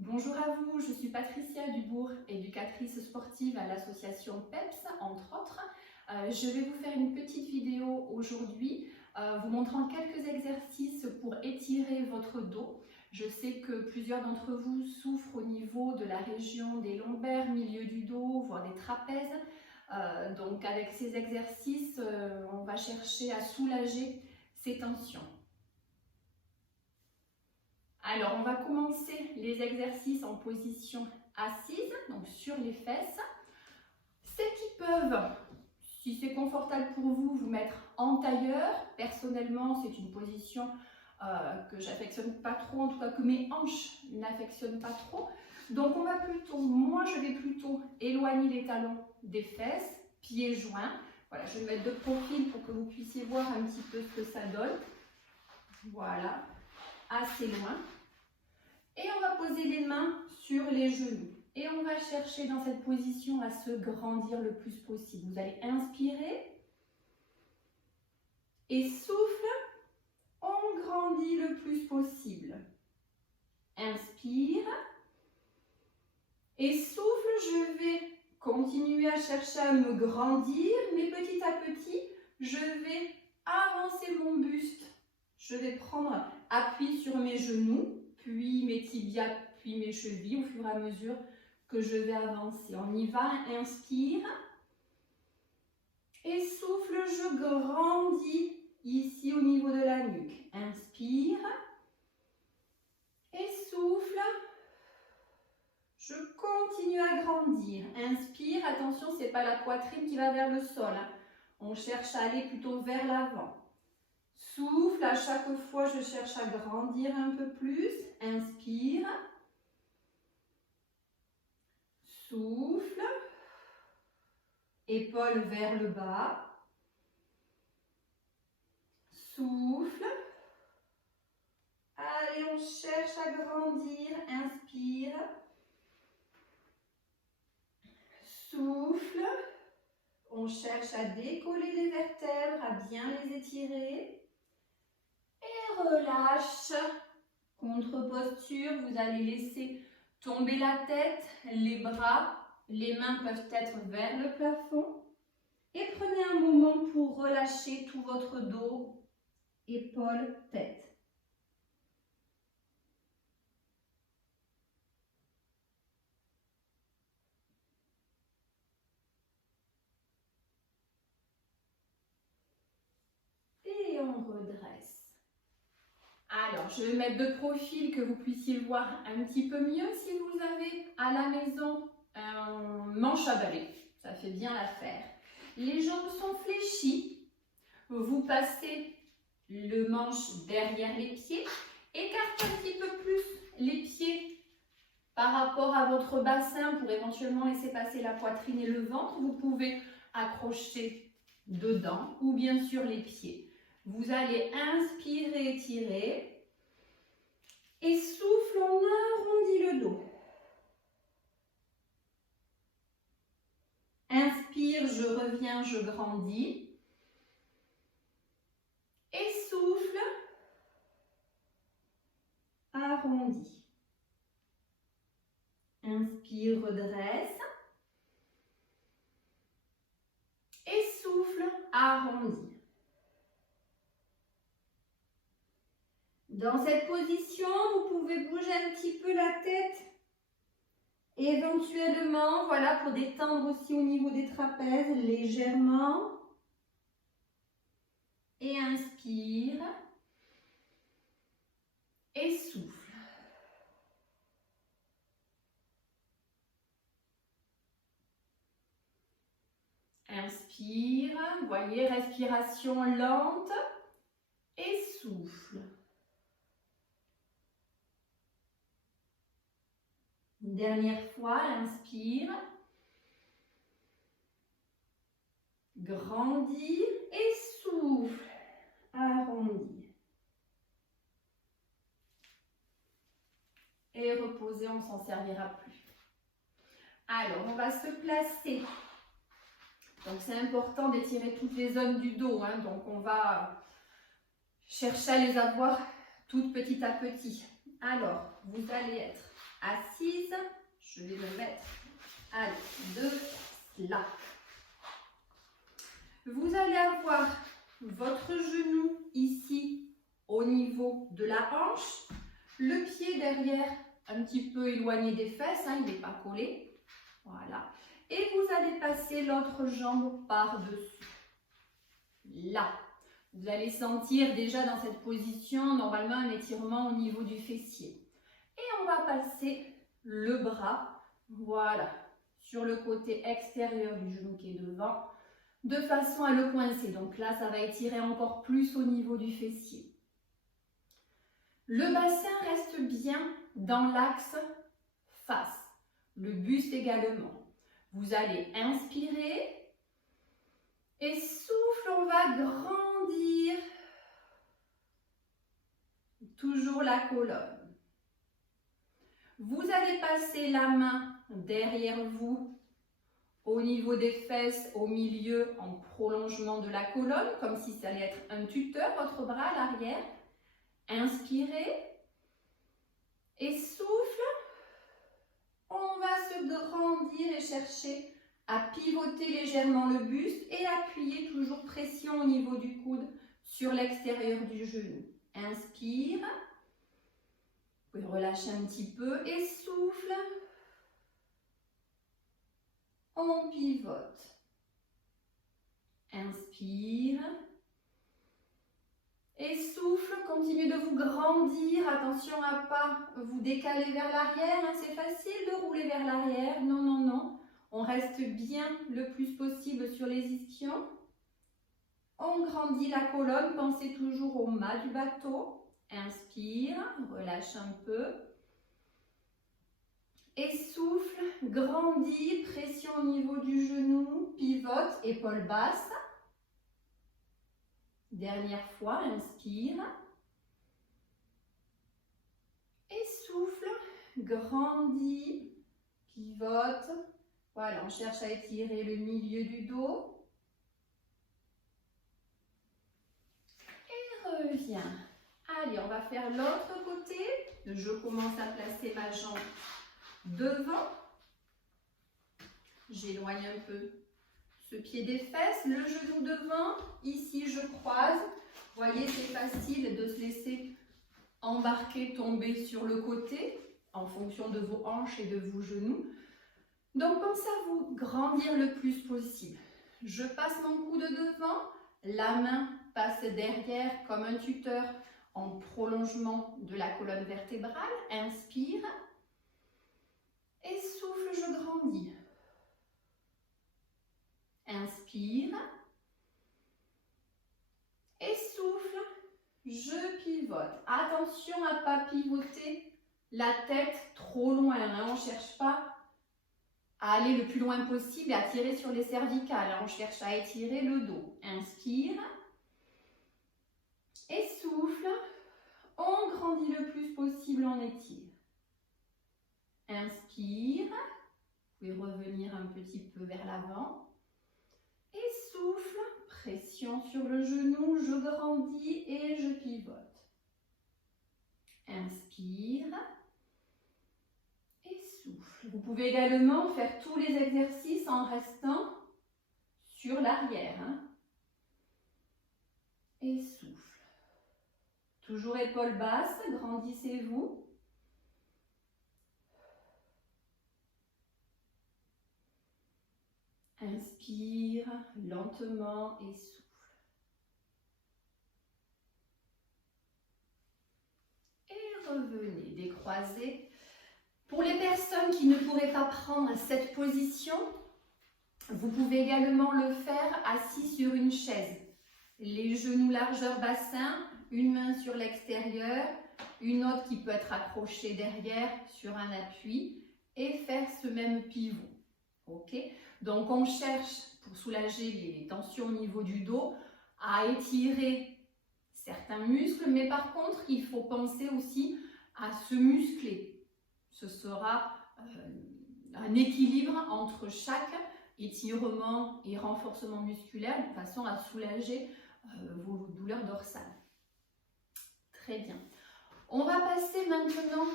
Bonjour à vous, je suis Patricia Dubourg, éducatrice sportive à l'association PEPS, entre autres. Je vais vous faire une petite vidéo aujourd'hui, vous montrant quelques exercices pour étirer votre dos. Je sais que plusieurs d'entre vous souffrent au niveau de la région des lombaires, milieu du dos, voire des trapèzes. Donc avec ces exercices, on va chercher à soulager ces tensions. Alors, on va commencer les exercices en position assise, donc sur les fesses. Ceux qui peuvent, si c'est confortable pour vous, vous mettre en tailleur. Personnellement, c'est une position que j'affectionne pas trop, en tout cas que mes hanches n'affectionnent pas trop. Donc, moi je vais plutôt éloigner les talons des fesses, pieds joints. Voilà, je vais me mettre de profil pour que vous puissiez voir un petit peu ce que ça donne. Voilà, assez loin. Et on va poser les mains sur les genoux. Et on va chercher dans cette position à se grandir le plus possible. Vous allez inspirer. Et souffle, on grandit le plus possible. Inspire. Et souffle, je vais continuer à chercher à me grandir. Mais petit à petit, je vais avancer mon buste. Je vais prendre appui sur mes genoux, puis mes tibias, puis mes chevilles au fur et à mesure que je vais avancer. On y va, inspire. Et souffle, je grandis ici au niveau de la nuque. Inspire. Et souffle. Je continue à grandir. Inspire, attention, ce n'est pas la poitrine qui va vers le sol. On cherche à aller plutôt vers l'avant. Souffle, à chaque fois je cherche à grandir un peu plus. Inspire. Souffle. Épaules vers le bas. Souffle. Allez, on cherche à grandir. Inspire. Souffle. On cherche à décoller les vertèbres, à bien les étirer. Et relâche. Contre-posture, vous allez laisser tomber la tête, les bras, les mains peuvent être vers le plafond. Et prenez un moment pour relâcher tout votre dos, épaules, tête. Et on redresse. Alors, je vais mettre de profil que vous puissiez voir un petit peu mieux. Si vous avez à la maison un manche à balai, ça fait bien l'affaire. Les jambes sont fléchies. Vous passez le manche derrière les pieds. Écartez un petit peu plus les pieds par rapport à votre bassin pour éventuellement laisser passer la poitrine et le ventre. Vous pouvez accrocher dedans ou bien sûr les pieds. Vous allez inspirer, étirer. Et souffle, on arrondit le dos. Inspire, je reviens, je grandis. Et souffle, arrondi. Inspire, redresse. Et souffle, arrondi. Dans cette position, vous pouvez bouger un petit peu la tête. Éventuellement, voilà, pour détendre aussi au niveau des trapèzes, légèrement. Et inspire. Et souffle. Inspire. Vous voyez, respiration lente. Et souffle. Une dernière fois, inspire. Grandis et souffle. Arrondis. Et reposer, on ne s'en servira plus. Alors, on va se placer. Donc, c'est important d'étirer toutes les zones du dos. Donc, on va chercher à les avoir toutes petit à petit. Alors, vous allez être assise. Je vais me mettre de là. Vous allez avoir votre genou ici au niveau de la hanche, le pied derrière un petit peu éloigné des fesses, hein, il n'est pas collé. Voilà. Et vous allez passer l'autre jambe par-dessus. Là. Vous allez sentir déjà dans cette position, normalement, un étirement au niveau du fessier. Et on va passer le bras, voilà, sur le côté extérieur du genou qui est devant, de façon à le coincer. Donc là, ça va étirer encore plus au niveau du fessier. Le bassin reste bien dans l'axe face, le buste également. Vous allez inspirer et souffle, on va grandir. Toujours la colonne. Vous allez passer la main derrière vous, au niveau des fesses, au milieu, en prolongement de la colonne, comme si ça allait être un tuteur, votre bras à l'arrière. Inspirez et souffle. On va se grandir et chercher à pivoter légèrement le buste et appuyer toujours pression au niveau du coude sur l'extérieur du genou. Inspire. Vous pouvez relâcher un petit peu et souffle. On pivote. Inspire. Et souffle, continuez de vous grandir. Attention à ne pas vous décaler vers l'arrière. Hein. C'est facile de rouler vers l'arrière. Non, non, non. On reste bien le plus possible sur les ischions. On grandit la colonne. Pensez toujours au mât du bateau. Inspire, relâche un peu. Et souffle, grandis, pression au niveau du genou, pivote, épaule basse. Dernière fois, inspire. Et souffle, grandis, pivote. Voilà, on cherche à étirer le milieu du dos. Et reviens. Allez, on va faire l'autre côté. Je commence à placer ma jambe devant. J'éloigne un peu ce pied des fesses, le genou devant. Ici, je croise. Vous voyez, c'est facile de se laisser embarquer, tomber sur le côté en fonction de vos hanches et de vos genoux. Donc, pensez à vous grandir le plus possible. Je passe mon coude devant, la main passe derrière comme un tuteur en prolongement de la colonne vertébrale. Inspire et souffle, je grandis. Inspire et souffle, je pivote. Attention à ne pas pivoter la tête trop loin. Hein. On ne cherche pas à aller le plus loin possible et à tirer sur les cervicales. On cherche à étirer le dos. Inspire et souffle. On grandit le plus possible, on étire. Inspire. Vous pouvez revenir un petit peu vers l'avant. Et souffle. Pression sur le genou. Je grandis et je pivote. Inspire. Et souffle. Vous pouvez également faire tous les exercices en restant sur l'arrière. Hein. Et souffle. Toujours épaule basse, grandissez-vous. Inspire lentement et souffle. Et revenez, décroisez. Pour les personnes qui ne pourraient pas prendre cette position, vous pouvez également le faire assis sur une chaise. Les genoux largeur bassin, une main sur l'extérieur, une autre qui peut être accrochée derrière sur un appui et faire ce même pivot. Ok ? Donc on cherche, pour soulager les tensions au niveau du dos, à étirer certains muscles, mais par contre, il faut penser aussi à se muscler. Ce sera un équilibre entre chaque étirement et renforcement musculaire de façon à soulager vos douleurs dorsales. Très bien. On va passer maintenant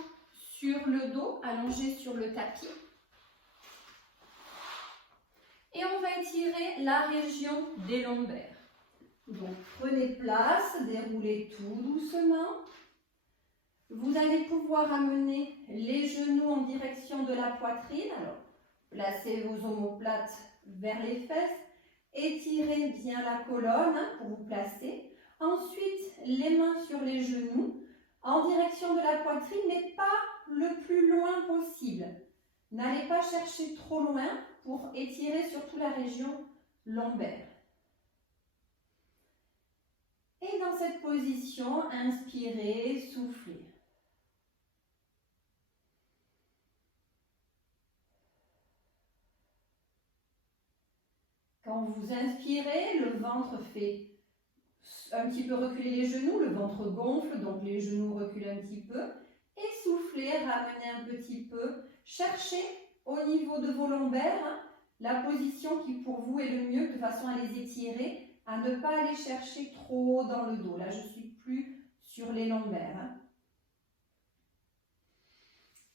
sur le dos, allongé sur le tapis. Et on va étirer la région des lombaires. Donc prenez place, déroulez tout doucement. Vous allez pouvoir amener les genoux en direction de la poitrine. Alors, placez vos omoplates vers les fesses. Étirez bien la colonne pour vous placer. Ensuite, les mains sur les genoux en direction de la poitrine, mais pas le plus loin possible. N'allez pas chercher trop loin pour étirer surtout la région lombaire. Et dans cette position, inspirez, soufflez. Quand vous inspirez, le ventre fait un petit peu reculer les genoux, le ventre gonfle, donc les genoux reculent un petit peu. Et soufflez, ramenez un petit peu. Cherchez au niveau de vos lombaires la position qui pour vous est le mieux, de façon à les étirer, à ne pas aller chercher trop haut dans le dos. Là, je ne suis plus sur les lombaires.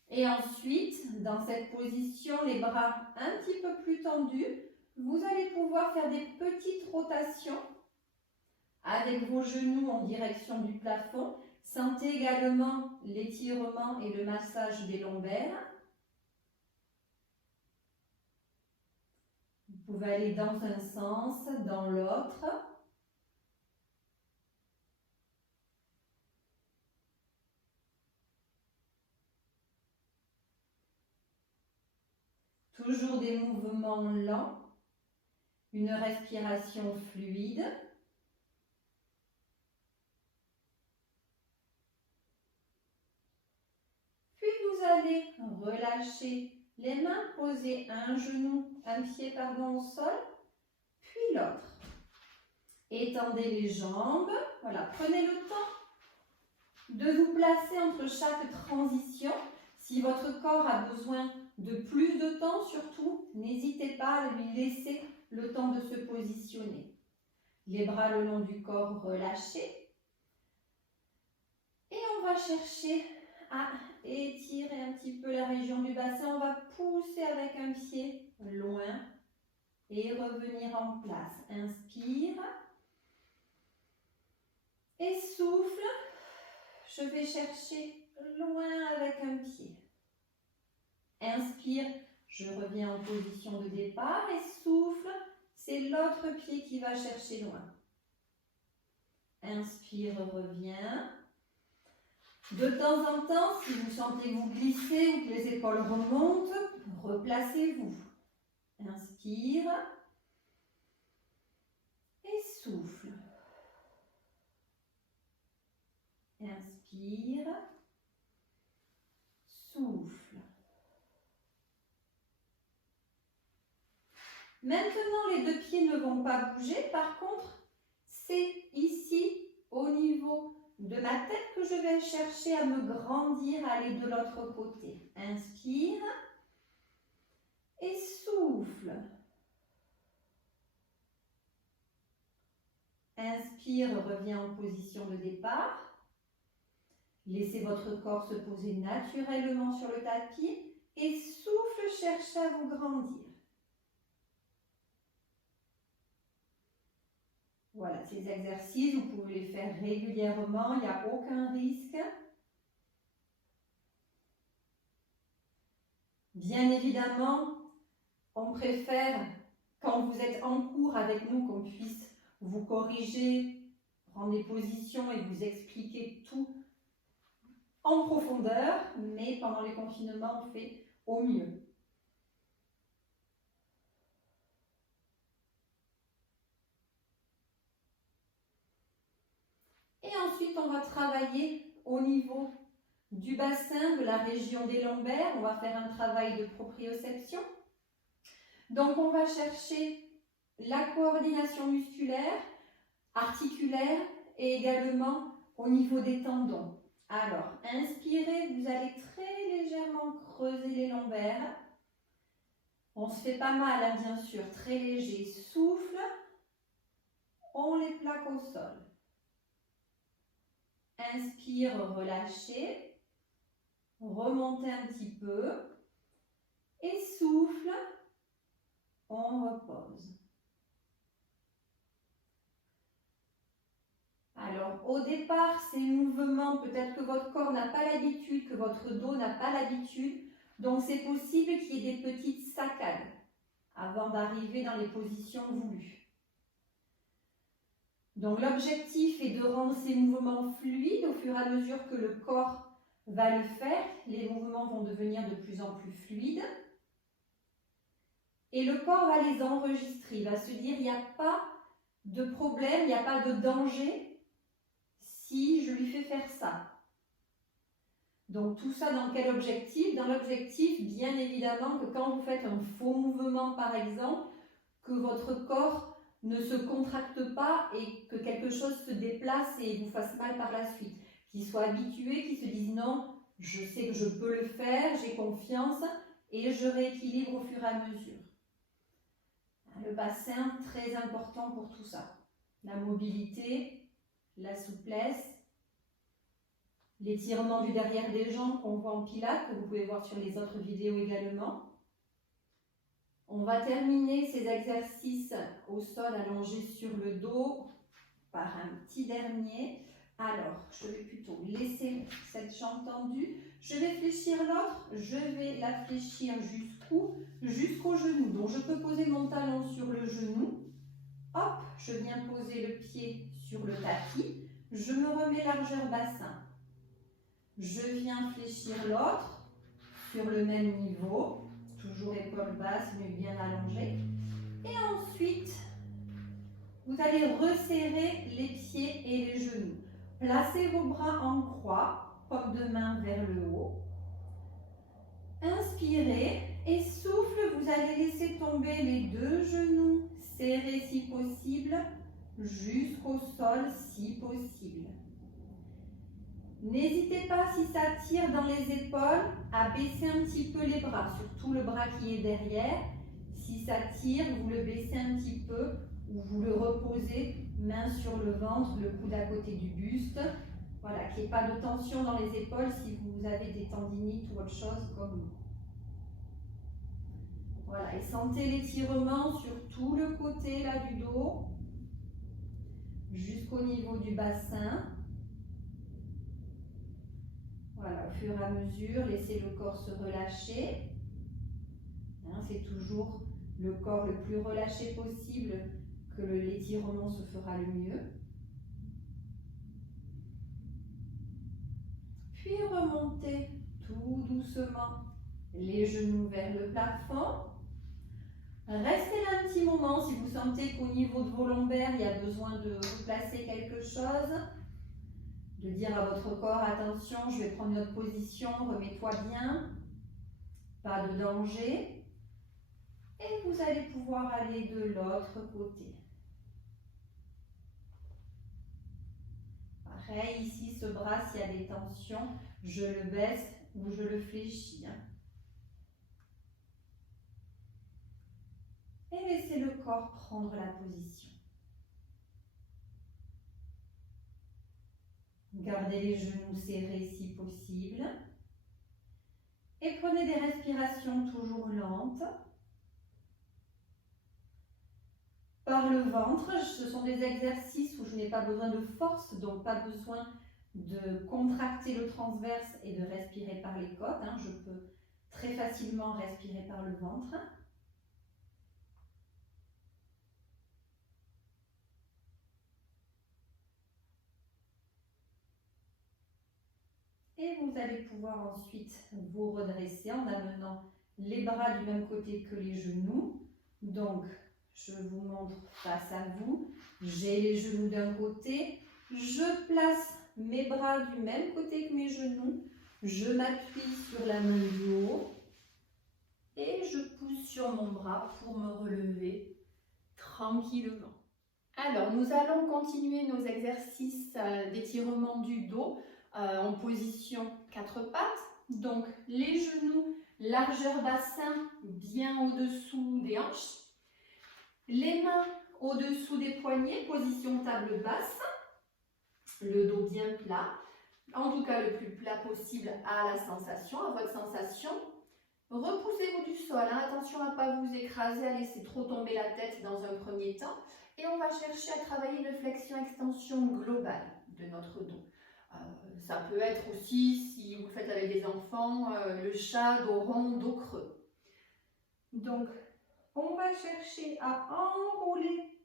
Et ensuite, dans cette position, les bras un petit peu plus tendus, vous allez pouvoir faire des petites rotations avec vos genoux en direction du plafond. Sentez également l'étirement et le massage des lombaires. Vous pouvez aller dans un sens, dans l'autre. Toujours des mouvements lents, une respiration fluide. Puis vous allez relâcher les mains, poser un pied au sol, puis l'autre. Étendez les jambes. Voilà, prenez le temps de vous placer entre chaque transition. Si votre corps a besoin de plus de temps, surtout, n'hésitez pas à lui laisser le temps de se positionner. Les bras le long du corps relâchés. Et on va chercher à étirer un petit peu la région du bassin. On va pousser avec un pied loin et revenir en place. Inspire. Et souffle. Je vais chercher loin avec un pied. Inspire, je reviens en position de départ et souffle, c'est l'autre pied qui va chercher loin. Inspire, reviens. De temps en temps, si vous sentez vous glisser ou que les épaules remontent, replacez-vous. Inspire et souffle. Inspire, souffle. Maintenant, les deux pieds ne vont pas bouger. Par contre, c'est ici, au niveau de ma tête, que je vais chercher à me grandir, à aller de l'autre côté. Inspire et souffle. Inspire, reviens en position de départ. Laissez votre corps se poser naturellement sur le tapis et souffle, cherchez à vous grandir. Voilà, ces exercices, vous pouvez les faire régulièrement, il n'y a aucun risque. Bien évidemment, on préfère, quand vous êtes en cours avec nous, qu'on puisse vous corriger, prendre des positions et vous expliquer tout en profondeur, mais pendant les confinements, on fait au mieux. Et ensuite, on va travailler au niveau du bassin, de la région des lombaires. On va faire un travail de proprioception. Donc, on va chercher la coordination musculaire, articulaire et également au niveau des tendons. Alors, inspirez, vous allez très légèrement creuser les lombaires. On se fait pas mal, hein, bien sûr, très léger. Souffle, on les plaque au sol. Inspire, relâchez. remontez un petit peu et souffle, on repose. Alors, au départ, ces mouvements, peut-être que votre corps n'a pas l'habitude, que votre dos n'a pas l'habitude, donc c'est possible qu'il y ait des petites saccades avant d'arriver dans les positions voulues. Donc, l'objectif est de rendre ces mouvements fluides au fur et à mesure que le corps va le faire. Les mouvements vont devenir de plus en plus fluides. Et le corps va les enregistrer. Il va se dire, il n'y a pas de problème, il n'y a pas de danger si je lui fais faire ça. Donc tout ça dans quel objectif? Dans l'objectif, bien évidemment, que quand vous faites un faux mouvement par exemple, que votre corps ne se contracte pas et que quelque chose se déplace et vous fasse mal par la suite. Qu'il soit habitué, qu'il se dise non, je sais que je peux le faire, j'ai confiance et je rééquilibre au fur et à mesure. Le bassin, très important pour tout ça. La mobilité, la souplesse, l'étirement du derrière des jambes qu'on voit en pilates, que vous pouvez voir sur les autres vidéos également. On va terminer ces exercices au sol allongé sur le dos par un petit dernier. Alors, je vais plutôt laisser cette jambe tendue. Je vais fléchir l'autre, je vais la fléchir jusqu'où? Jusqu'au genou. Donc, je peux poser mon talon sur le genou. Hop, je viens poser le pied sur le tapis. Je me remets largeur bassin. Je viens fléchir l'autre sur le même niveau. Toujours épaule basse, mais bien allongée. Et ensuite, vous allez resserrer les pieds et les genoux. Placez vos bras en croix, paume de main vers le haut. Inspirez et souffle, vous allez laisser tomber les deux genoux, serrés si possible, jusqu'au sol si possible. N'hésitez pas, si ça tire dans les épaules, à baisser un petit peu les bras, surtout le bras qui est derrière. Si ça tire, vous le baissez un petit peu ou vous le reposez, main sur le ventre, le coude à côté du buste. Voilà, qu'il n'y ait pas de tension dans les épaules si vous avez des tendinites ou autre chose comme nous. Voilà, et sentez l'étirement sur tout le côté là du dos, jusqu'au niveau du bassin. Voilà, au fur et à mesure, laissez le corps se relâcher. Hein, c'est toujours le corps le plus relâché possible que l'étirement se fera le mieux. Puis remontez tout doucement les genoux vers le plafond. Restez là un petit moment si vous sentez qu'au niveau de vos lombaires, il y a besoin de replacer quelque chose. De dire à votre corps, attention, je vais prendre notre position, remets-toi bien, pas de danger. Et vous allez pouvoir aller de l'autre côté. Pareil, ici, ce bras, s'il y a des tensions, je le baisse ou je le fléchis. Et laissez le corps prendre la position. Gardez les genoux serrés si possible. Et prenez des respirations toujours lentes. Par le ventre, ce sont des exercices où je n'ai pas besoin de force, donc pas besoin de contracter le transverse et de respirer par les côtes. Je peux très facilement respirer par le ventre. Et vous allez pouvoir ensuite vous redresser en amenant les bras du même côté que les genoux. Donc, je vous montre face à vous. J'ai les genoux d'un côté. Je place mes bras du même côté que mes genoux. Je m'appuie sur la main du haut. Et je pousse sur mon bras pour me relever tranquillement. Alors, nous allons continuer nos exercices d'étirement du dos. En position 4 pattes, donc les genoux, largeur bassin bien au-dessous des hanches, les mains au-dessous des poignets, position table basse, le dos bien plat, en tout cas le plus plat possible à la sensation, à votre sensation. Repoussez-vous du sol, hein. Attention à ne pas vous écraser, à laisser trop tomber la tête dans un premier temps. Et on va chercher à travailler une flexion-extension globale de notre dos. Ça peut être aussi, si vous le faites avec des enfants, le chat, dos rond, dos creux. Donc, on va chercher à enrouler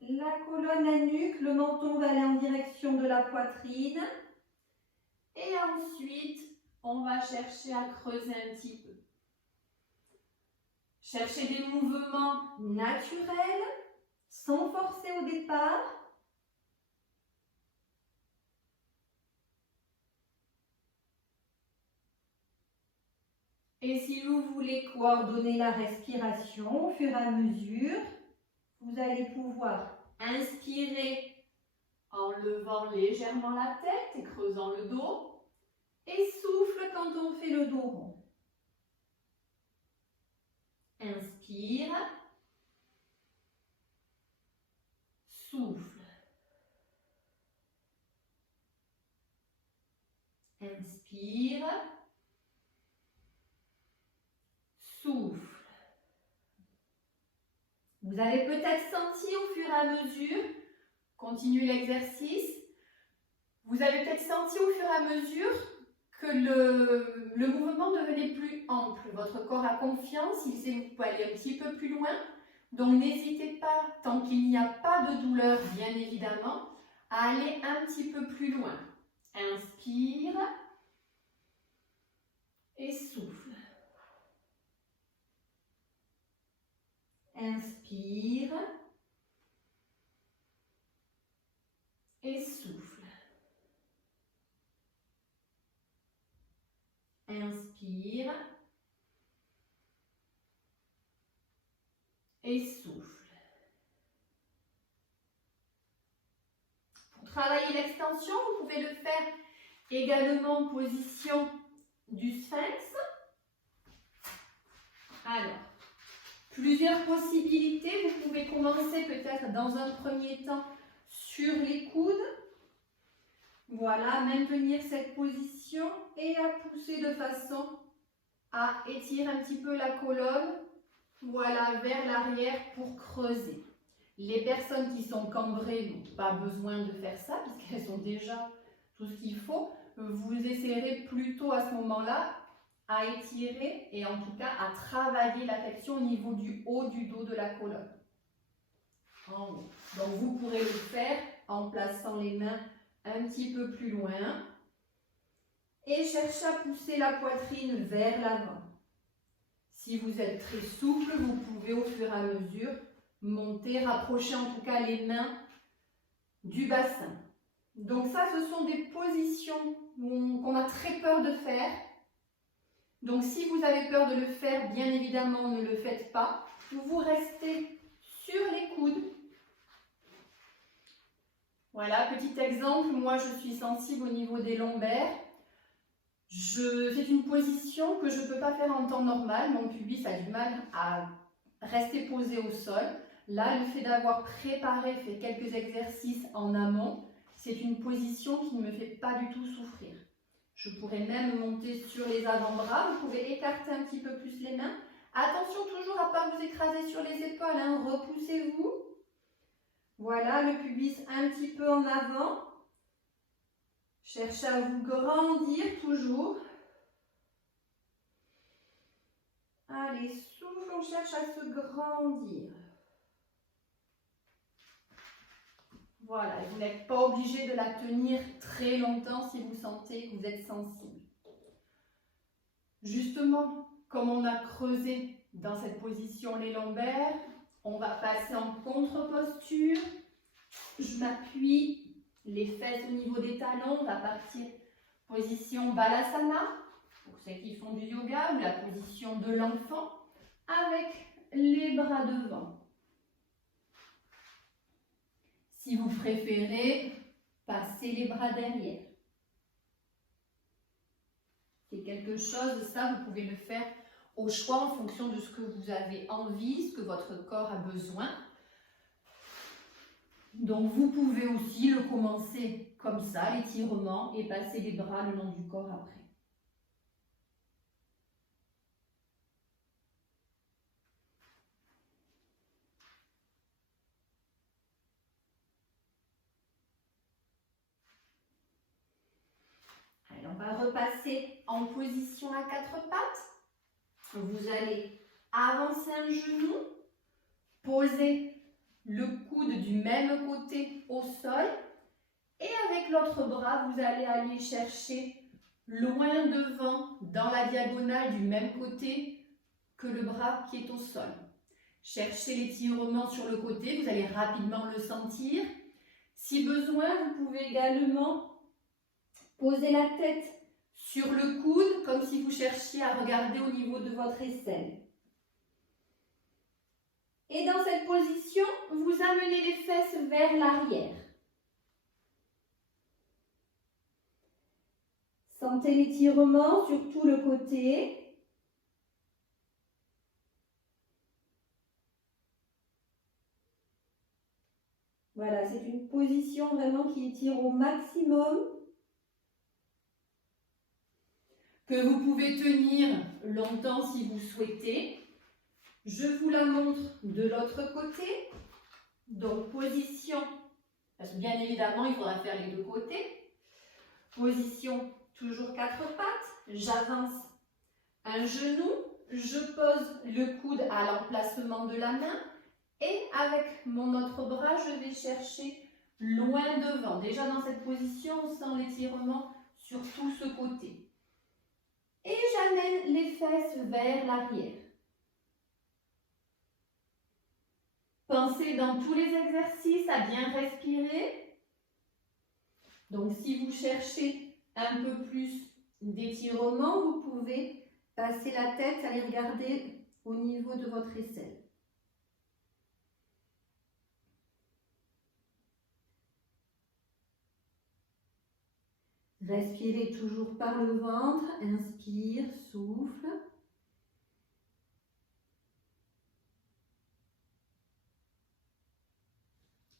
la colonne, la nuque, le menton va aller en direction de la poitrine. Et ensuite, on va chercher à creuser un petit peu. Cherchez des mouvements naturels, sans forcer au départ. Et si vous voulez coordonner la respiration au fur et à mesure, vous allez pouvoir inspirer en levant légèrement la tête et creusant le dos. Et souffle quand on fait le dos rond. Inspire. Souffle. Inspire. Souffle. Vous avez peut-être senti au fur et à mesure, continuez l'exercice, vous avez peut-être senti au fur et à mesure que le mouvement devenait plus ample. Votre corps a confiance, il sait que vous pouvez aller un petit peu plus loin. Donc n'hésitez pas, tant qu'il n'y a pas de douleur, bien évidemment, à aller un petit peu plus loin. Inspire et souffle. Inspire et souffle. Inspire et souffle. Pour travailler l'extension, vous pouvez le faire également en position du sphinx. Alors, plusieurs possibilités. Vous pouvez commencer peut-être dans un premier temps sur les coudes. Voilà, maintenir cette position et à pousser de façon à étirer un petit peu la colonne, voilà, vers l'arrière pour creuser. Les personnes qui sont cambrées n'ont pas besoin de faire ça puisqu'elles ont déjà tout ce qu'il faut. Vous essayerez plutôt à ce moment-là à étirer et en tout cas à travailler la flexion au niveau du haut du dos de la colonne. En haut. Donc vous pourrez le faire en plaçant les mains un petit peu plus loin et cherchez à pousser la poitrine vers l'avant. Si vous êtes très souple, vous pouvez au fur et à mesure monter, rapprocher en tout cas les mains du bassin. Donc ça, ce sont des positions qu'on a très peur de faire. Donc si vous avez peur de le faire, bien évidemment, ne le faites pas. Vous restez sur les coudes. Voilà, petit exemple, moi je suis sensible au niveau des lombaires. C'est une position que je ne peux pas faire en temps normal. Mon pubis a du mal à rester posé au sol. Là, le fait d'avoir préparé, fait quelques exercices en amont, c'est une position qui ne me fait pas du tout souffrir. Je pourrais même monter sur les avant-bras. Vous pouvez écarter un petit peu plus les mains. Attention toujours à ne pas vous écraser sur les épaules, hein. Repoussez-vous. Voilà, le pubis un petit peu en avant. Cherchez à vous grandir toujours. Allez, souffle, on cherche à se grandir. Voilà, vous n'êtes pas obligé de la tenir très longtemps si vous sentez que vous êtes sensible. Justement, comme on a creusé dans cette position les lombaires, on va passer en contre-posture. Je m'appuie, les fesses au niveau des talons, on va partir position Balasana, pour ceux qui font du yoga, ou la position de l'enfant, avec les bras devant. Si vous préférez, passez les bras derrière. C'est quelque chose, ça, vous pouvez le faire au choix en fonction de ce que vous avez envie, ce que votre corps a besoin. Donc, vous pouvez aussi le commencer comme ça, l'étirement, et passer les bras le long du corps après. Allez, on va repasser en position à quatre pattes. Vous allez avancer un genou, poser le coude du même côté au sol et avec l'autre bras, vous allez aller chercher loin devant dans la diagonale du même côté que le bras qui est au sol. Cherchez l'étirement sur le côté, vous allez rapidement le sentir. Si besoin, vous pouvez également poser la tête sur le coude comme si vous cherchiez à regarder au niveau de votre aisselle. Et dans cette position, vous amenez les fesses vers l'arrière. Sentez l'étirement sur tout le côté. Voilà, c'est une position vraiment qui étire au maximum. Que vous pouvez tenir longtemps si vous souhaitez. Je vous la montre de l'autre côté. Donc, position, parce que bien évidemment, il faudra faire les deux côtés. Position, toujours quatre pattes. J'avance un genou. Je pose le coude à l'emplacement de la main. Et avec mon autre bras, je vais chercher loin devant. Déjà dans cette position, on sent l'étirement sur tout ce côté. Et j'amène les fesses vers l'arrière. Pensez dans tous les exercices à bien respirer. Donc si vous cherchez un peu plus d'étirement, vous pouvez passer la tête, aller regarder au niveau de votre aisselle. Respirez toujours par le ventre, inspire, souffle.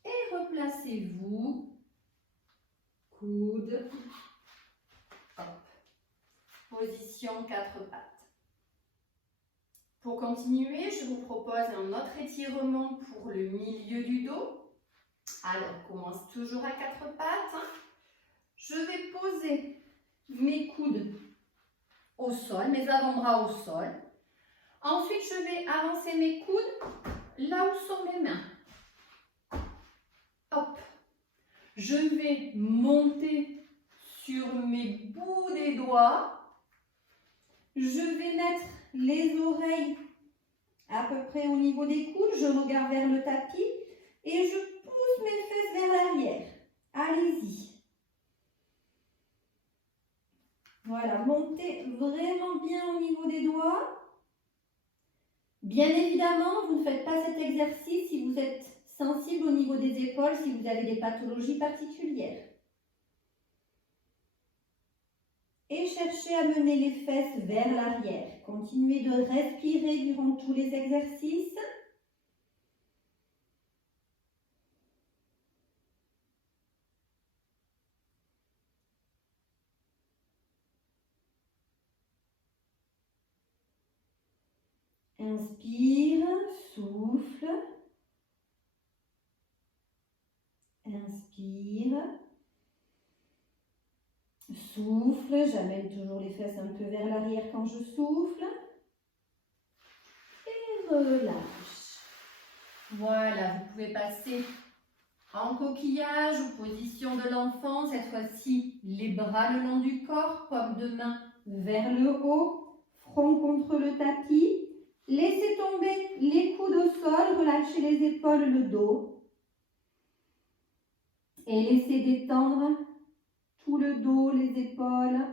Et replacez-vous, coude, hop. Position quatre pattes. Pour continuer, je vous propose un autre étirement pour le milieu du dos. Alors, on commence toujours à quatre pattes. Je vais poser mes coudes au sol, mes avant-bras au sol. Ensuite, je vais avancer mes coudes là où sont mes mains. Hop. Je vais monter sur mes bouts des doigts. Je vais mettre les oreilles à peu près au niveau des coudes. Je regarde vers le tapis et je pousse mes fesses vers l'arrière. Allez-y. Voilà, montez vraiment bien au niveau des doigts. Bien évidemment, vous ne faites pas cet exercice si vous êtes sensible au niveau des épaules, si vous avez des pathologies particulières. Et cherchez à mener les fesses vers l'arrière. Continuez de respirer durant tous les exercices. Inspire, souffle. Inspire. Souffle, j'amène toujours les fesses un peu vers l'arrière quand je souffle. Et relâche. Voilà, vous pouvez passer en coquillage ou position de l'enfant. Cette fois-ci, les bras le long du corps, paume de main vers le haut, front contre le tapis. Laissez tomber les coudes au sol, relâchez les épaules, le dos. Et laissez détendre tout le dos, les épaules.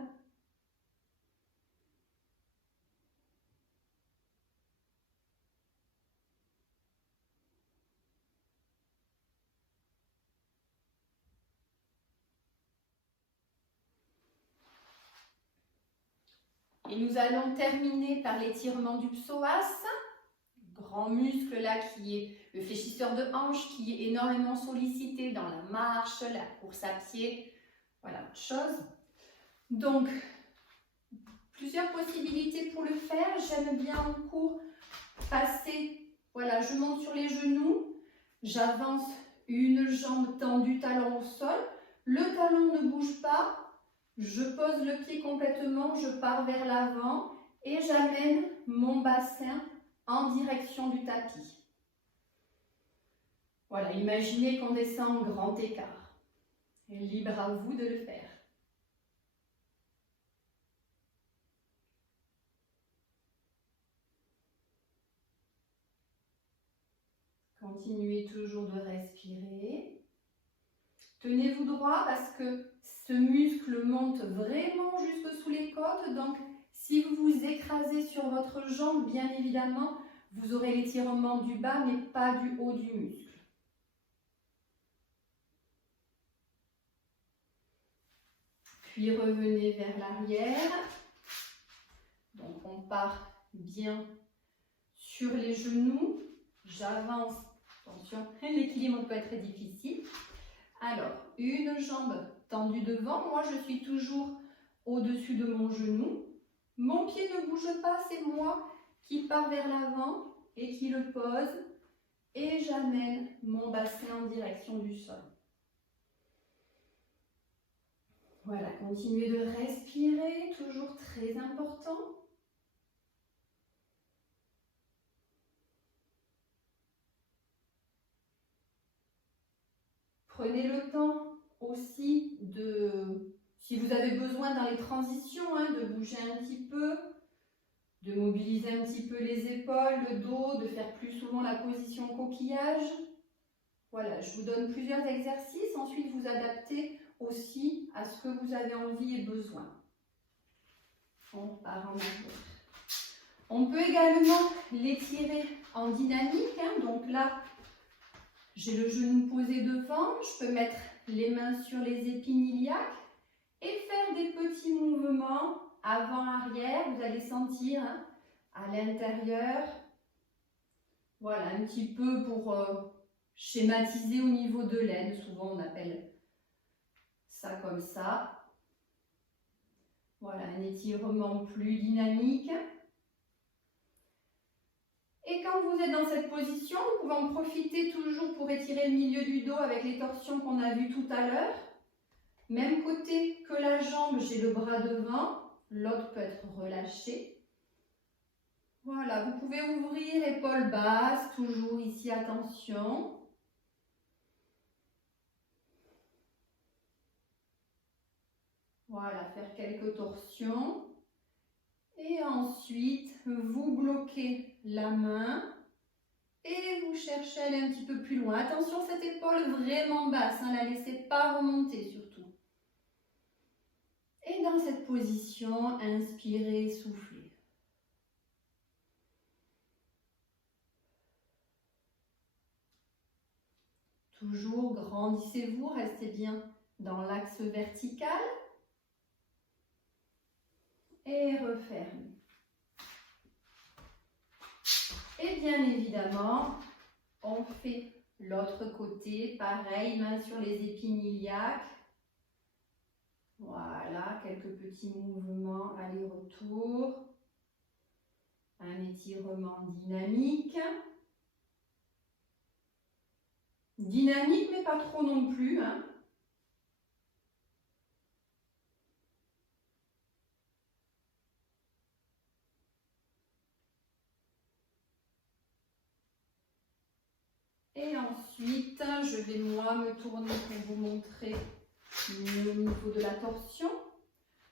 Et nous allons terminer par l'étirement du psoas, grand muscle là qui est le fléchisseur de hanche, qui est énormément sollicité dans la marche, la course à pied. Voilà, autre chose. Donc, plusieurs possibilités pour le faire. J'aime bien en cours passer, voilà, je monte sur les genoux, j'avance une jambe tendue, talon au sol, le talon ne bouge pas, je pose le pied complètement, je pars vers l'avant et j'amène mon bassin en direction du tapis. Voilà, imaginez qu'on descend en grand écart. Et libre à vous de le faire. Continuez toujours de respirer. Tenez-vous droit parce que ce muscle monte vraiment jusque sous les côtes. Donc, si vous vous écrasez sur votre jambe, bien évidemment, vous aurez l'étirement du bas, mais pas du haut du muscle. Puis revenez vers l'arrière. Donc, on part bien sur les genoux. J'avance. Attention, l'équilibre peut être difficile. Alors, une jambe tendue devant. Moi, je suis toujours au-dessus de mon genou. Mon pied ne bouge pas, c'est moi qui pars vers l'avant et qui le pose. Et j'amène mon bassin en direction du sol. Voilà, continuez de respirer, toujours très important. Prenez le temps aussi de, si vous avez besoin dans les transitions, de bouger un petit peu, de mobiliser un petit peu les épaules, le dos, de faire plus souvent la position coquillage. Voilà, je vous donne plusieurs exercices, ensuite vous adaptez aussi à ce que vous avez envie et besoin. On part en arrière. On peut également l'étirer en dynamique, donc là, j'ai le genou posé devant, je peux mettre les mains sur les épines iliaques et faire des petits mouvements avant-arrière. Vous allez sentir à l'intérieur, voilà, un petit peu pour schématiser au niveau de l'aine. Souvent, on appelle ça comme ça. Voilà, un étirement plus dynamique. Et quand vous êtes dans cette position, vous pouvez en profiter toujours pour étirer le milieu du dos avec les torsions qu'on a vues tout à l'heure. Même côté que la jambe, j'ai le bras devant, l'autre peut être relâché. Voilà, vous pouvez ouvrir épaules basses, toujours ici, attention. Voilà, faire quelques torsions. Et ensuite, vous bloquez la main et vous cherchez à aller un petit peu plus loin. Attention, cette épaule vraiment basse, ne la laissez pas remonter surtout. Et dans cette position, inspirez, soufflez. Toujours grandissez-vous, restez bien dans l'axe vertical. Et refermez. Et bien évidemment, on fait l'autre côté, pareil, main sur les épines iliaques. Voilà, quelques petits mouvements aller-retour. Un étirement dynamique. Dynamique, mais pas trop non plus. Et ensuite, je vais moi me tourner pour vous montrer le niveau de la torsion.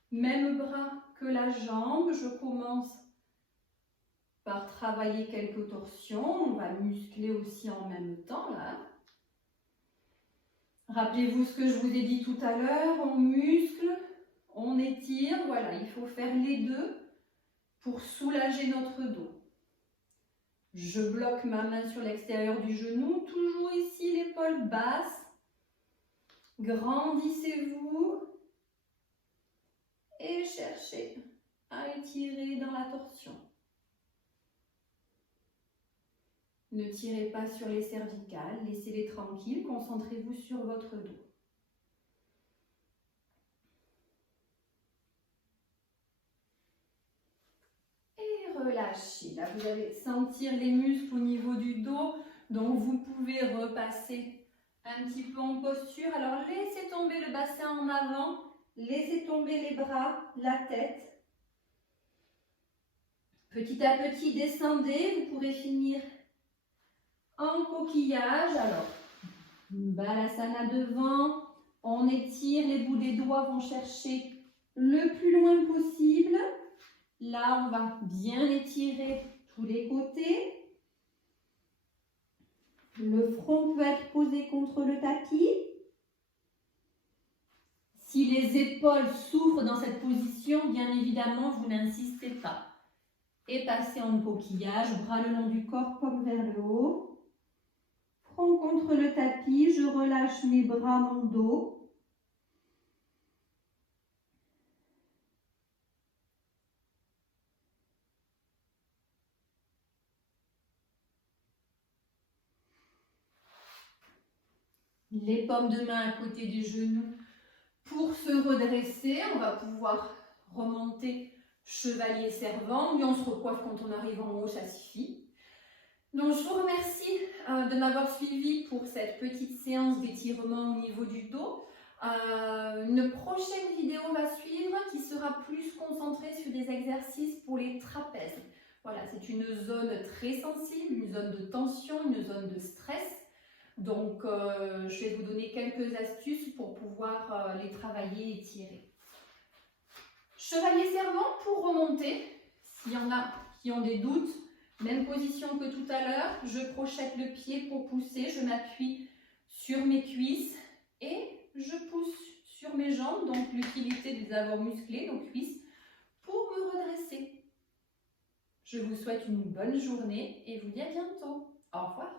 Même bras que la jambe, je commence par travailler quelques torsions. On va muscler aussi en même temps là. Rappelez-vous ce que je vous ai dit tout à l'heure, on muscle, on étire, voilà, il faut faire les deux pour soulager notre dos. Je bloque ma main sur l'extérieur du genou, toujours ici l'épaule basse. Grandissez-vous et cherchez à étirer dans la torsion. Ne tirez pas sur les cervicales, laissez-les tranquilles, concentrez-vous sur votre dos. relâcher. Là, vous allez sentir les muscles au niveau du dos, donc vous pouvez repasser un petit peu en posture. Alors, laissez tomber le bassin en avant, laissez tomber les bras, la tête. Petit à petit, descendez, vous pourrez finir en coquillage. Alors, Balasana devant, on étire, les bouts des doigts vont chercher le plus loin possible. Là, on va bien étirer tous les côtés. Le front peut être posé contre le tapis. Si les épaules souffrent dans cette position, bien évidemment, vous n'insistez pas. Et passez en coquillage, bras le long du corps comme vers le haut. Front contre le tapis, je relâche mes bras, mon dos. Les paumes de main à côté des genoux pour se redresser. On va pouvoir remonter chevalier servant. Puis on se recoiffe quand on arrive en haut, ça suffit. Donc je vous remercie de m'avoir suivi pour cette petite séance d'étirement au niveau du dos. Une prochaine vidéo va suivre qui sera plus concentrée sur des exercices pour les trapèzes. Voilà, c'est une zone très sensible, une zone de tension, une zone de stress. Donc, je vais vous donner quelques astuces pour pouvoir les travailler et tirer. Chevalier servant pour remonter. S'il y en a qui ont des doutes, même position que tout à l'heure. Je crochette le pied pour pousser. Je m'appuie sur mes cuisses et je pousse sur mes jambes. Donc, l'utilité de les avoir musclées, nos cuisses, pour me redresser. Je vous souhaite une bonne journée et vous dis à bientôt. Au revoir.